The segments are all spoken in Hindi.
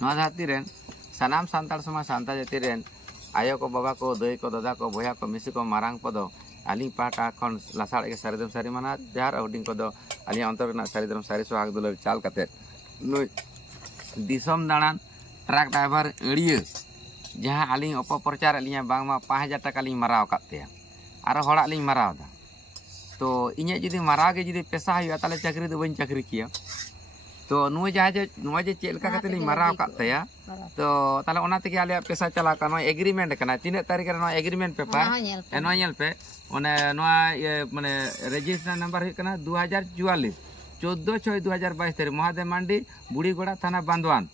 धरती रेन सानाम सान्ताड़ समाज सान्ताड़ जाति रेन आयो को बाबा को दाई को दादा को बया को मिसी को मारांग को दो आलिंग पाटा खन लासाड़ के सारिदम सारी माना जहार हुडिंग को दो आलिंग अंतर ना सारिदम सारी सुहाग दुलर चाल कते नुई दिसम दानान ट्रक ड्राइवर एड़िए जहाँ आलिंग अपप्रचार अलिंग बांगमा 5000 टाका लिंग मराव काते आरो हड़ा लिंग मराव दा तो इन्हें जुदी मराव के जुदी पैसा हुआ ताले चाकरी दो बन चाकरी किया तो नुई जहाँ जे चेलका कते लिंग मराव काते तो ताले ओना तेगे आले पैसा चला का नो एग्रीमेंट कना तीन तारीख रे नो एग्रीमेंट पेपर एनो नेल पे ओने नो माने रजिस्ट्रेशन नंबर हुई कना 2044 14/6/2022 तारीख महादेव मांडी बुड़ीगोड़ा थाना बांदवान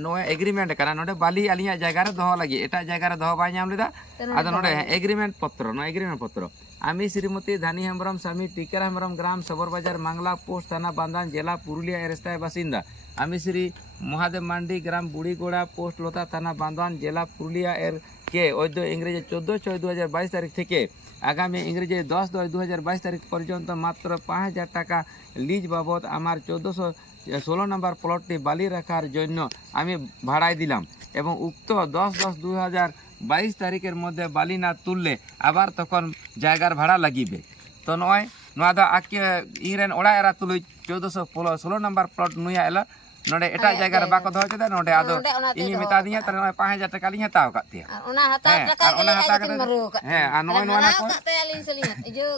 नो एग्रीमेंट कना नोडे बाली आलिया जगह रे दोहो लगी एटा जगह रे दोहो बाय नाम लेदा आदो नोडे एग्रीमेंट पत्र आमी श्रीमती धानी हेम्ब्रम स्वामी टीकर हेम्ब्रम ग्राम सबर बाजार मांगला पोस्ट थाना बांदान जिला पुरुलिया एरेस्ताय बासिंदा आमी श्री महादेव मांडी ग्राम बुड़ीगोड़ा पोस्ट लोता थाना बांदान जिला पुरुलिया एर के वैध इंग्रेजी 14/6/2022 तारीख থেকে आगामी इंग्रेजी 10/2/2022 तारीख पर्यंत मात्र 5000 टाका लिज बाबद आमार 1416 नम्बर प्लटटी बाली राखार जन्य आमी भाड़ाय दिलाम एवं उक्त 10/10/2022 तारीखेर मध्य बाली ना तुलले आबार तखन जायगार भाड़ा लागिबे तो नय नोआ दो आके इरेन ओड़ा एरा तुलुई 1416 नम्बर प्लट नुया एला नोडे एटा जायगा रे बाको दोहो चेदा नोडे आदो इनी मेता दिया तर 5000 टाका लिंग हताव कातिया ओना हताव टाका ओना हताव हे आ नोय नोना को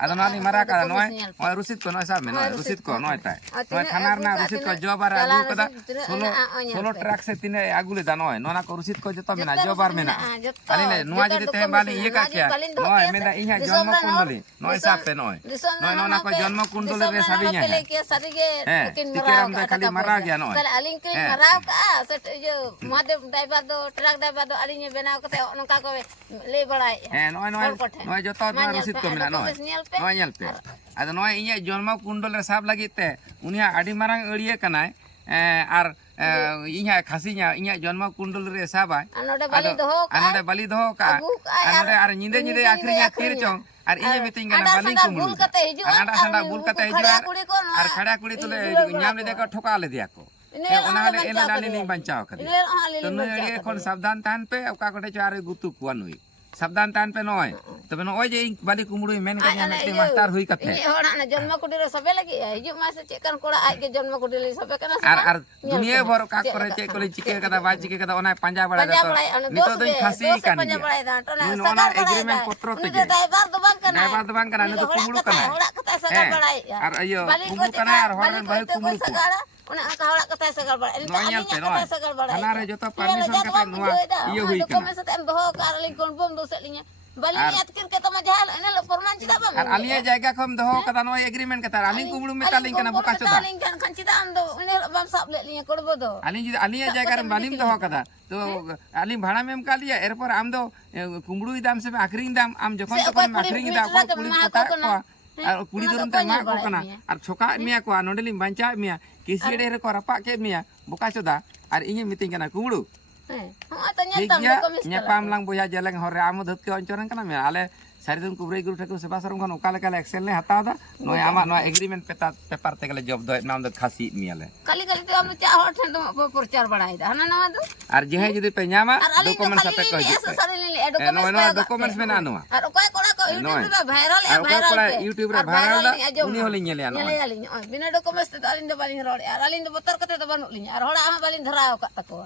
आदो नानी मरा का नोय ओय रुसित को नोय साब में नोय रुसित को नोय ताय नोय थानार ना रुसित को जोबार आगु कदा सोलो ट्रक से तिने आगुले दा नोय नोना को रुसित को जतो मेना जोबार मेना आनी ने नोआ जदि ते बाली ये का किया नोय मेना इहा जन्म कुंडली नोय साब पे नोय नोय नोना को जन्म कुंडली रे साबिnya हे तिकेराम दा खाली मरा गया नोय आलिंग के मराव का सेट जो महादेव ड्राइवर दो ट्रक ड्राइवर दो आलिंग बनाव कते नका को ले बड़ाय हे नय नय नय जतो नय रसीद को मिला नय नय नेल पे आदो नय इnya जन्म कुंडल रे साब लागि ते उनिया आडी मारांग अड़िए कनाय आर इnya खासिnya इnya जन्म कुंडल रे साबाय नोडे बाली दोहो का नोडे आर निंदे निंदे आखरिया तीर चोंग और इये मिटिंग गना बाली कुमुल बुल कते हिजुआ आंडा संडा बुल कते हिजुआ और खड़ा कुड़ी तुले न्याम ले देखो ठोका ले दिया को ओनाले एला डाली लिंग बंचाव कदे तो नय एखन सावधान तान पे ओका कोटे चारे गुतु कुआ नुई सावधान तान पे नय तबे नय जे बाली कुमुड़ुई मेन कन्या मेते मास्टर हुई कथे होड़ा ना जन्म कुटी रे सबे लगी हिजु मासे चेकन कोड़ा आज के जन्म कुटी ले सबे कना आर दुनिया भर का करे चे कोले चिके कदा बा चिके कदा ओना पंजा बड़ा तो नितो दई खासी कान ओना एग्रीमेंट पत्र ते ड्राइवर दो बांग कना न तो कुमुड़ु कना होड़ा कता सगा बड़ाई आर अयो कुमुड़ु कना आर होड़न भाई कुमुड़ु ओना का होड़ा कता सगा बड़ाई नय कता सगा बड़ाई हना रे जतो परमिशन कता नुआ इयो हुई कना डॉक्यूमेंट से एम दो कार लिंग कन्फर्म दो से लिया बाली याद करके तो मजाल एने लो प्रमाण चिदा बा आर आलिया जायगा खम दो कता नो एग्रीमेंट कता आलिंग कुमुड़ु मेता लिंग कना बुका चोदा आलिंग खन चिदा आम दो एने बम साब ले लिया कोड़बो दो आलिंग आलिया जायगा रे बालिम दो कता तो आलिंग भाड़ा में का लिया एरपर आम दो कुमुड़ु दाम से आखरिंग दाम आम जखन तखन आखरिंग दा को कुड़ी पता को और कुड़ी दरम ते मा को कना और छोका मिया को नोडे लिंग बंचा मिया किसिडे रे को रपा के मिया बुका चोदा और इnye मिटिंग कना कुमुड़ु ᱧᱟᱯᱟᱢ lang boya jaleng hore amo dhat ke oncoran kana me ale सारिदन कुबरे गुरु ठाकुर सेवा सरम खन ओका लेका एक्सेल ने हता दा नय आमा न एग्रीमेंट पेपर ते गले जॉब दो नाम द खासी मियाले काली काली ते हम चा हट तो प्रचार बढ़ाई दा हना नवा दो आर जेहे जदी पे न्यामा डॉक्यूमेंट साथे कह दे नो डॉक्यूमेंट्स में ना नवा आर ओका कोला को यूट्यूब पे वायरल है वायरल यूट्यूब रे वायरल उनी होली नेले नो नेले आली बिना डॉक्यूमेंट्स ते आलिन दो बालिन रोड आर आलिन दो बतर कते तो बनु लिन आर होड़ा हम बालिन धराव का तको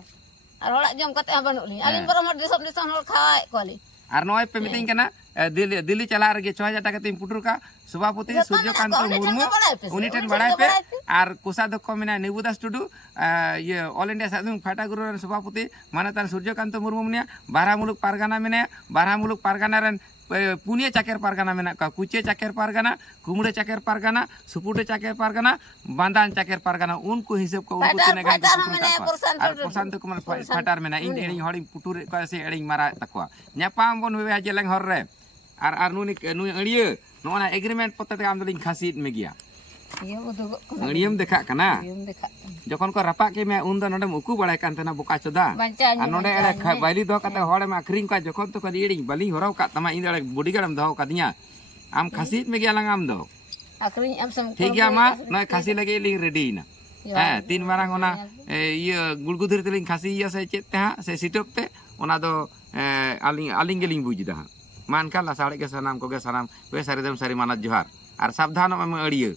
आर होड़ा जम कते हम बनु लिन आलिन पर हमर दिसम दिसम होड़ खाय कोली आर नय पे मिटिंग कना दिल्ली चला रे 6000 टाका तीन पुटुर का सभापति सूर्यकांत मुर्मू उनी ठेन बड़ाई पे आर कोषाध्यक्ष मेना निबुदास टुडू ये ऑल इंडिया साधु फाटागुरु रन सभापति मानतान सूर्यकांत मुर्मू मेना बारह मुलुक पारगाना मेना बारह मुलुक पारगाना रन पुनिया चाकेर पारगाना मेना का कुचे चाकेर पारगाना कुमड़े चाकेर पारगाना सुपुटे चाकेर पारगाना बांदान चाकेर पारगाना उनको हिसाब को उनको तिने गान प्रशांत कुमार फाटार मेना इन एड़ी हड़ी पुटुर को से एड़ी मारा तकवा न्यापाम बन वे जेलंग हर रे आर नुनी अड़िए नोना एग्रीमेंट पत्र आम दलिन खासीत में गया अड़ियम देखा कना जखन को रपा के में उन द नडे उकू बड़ाय कान तना बोका चोदा आ नडे बाली दो कते होड़ में अखरिंग का जखन तो कदी एड़ी बाली होराव का तमा इन बॉडीगार्ड दो कदिया आम खासीत में गया लंग आम दो अखरिंग आम सम ठीक गया मा नय खासी लगे ली रेडी ना ᱦᱮᱸ ᱛᱤᱱ ᱢᱟᱨᱟᱝ ᱚᱱᱟ ᱤᱭᱟᱹ ᱜᱩᱲᱜᱩ ᱫᱷᱤᱨᱤ ᱛᱮᱞᱤᱧ ᱠᱷᱟᱹᱥᱤᱭᱮᱭᱟ ᱥᱮ ᱪᱮᱫ ᱛᱮ ᱦᱟᱸᱜ ᱥᱮ ᱥᱤᱴᱟᱹᱵ ᱛᱮ ᱚᱱᱟ ᱫᱚ ᱟᱹᱞᱤᱧ ᱜᱮᱞᱤᱧ ᱵᱩᱡᱽ ᱮᱫᱟ ᱦᱟᱸᱜ ᱢᱟ ᱮᱱᱠᱷᱟᱱ ᱞᱟᱥᱟᱲᱦᱮᱫ ᱜᱮ ᱥᱟᱱᱟᱢ ᱠᱚᱜᱮ ᱥᱟᱹᱨᱤ ᱫᱚᱢ ᱥᱟᱹᱨᱤ ᱢᱟᱱᱚᱛ ᱡᱚᱦᱟᱨ ᱟᱨ ᱥᱟᱵᱫᱷᱟᱱᱚᱜ ᱢᱮ ᱟᱹᱲᱤᱭᱟᱹ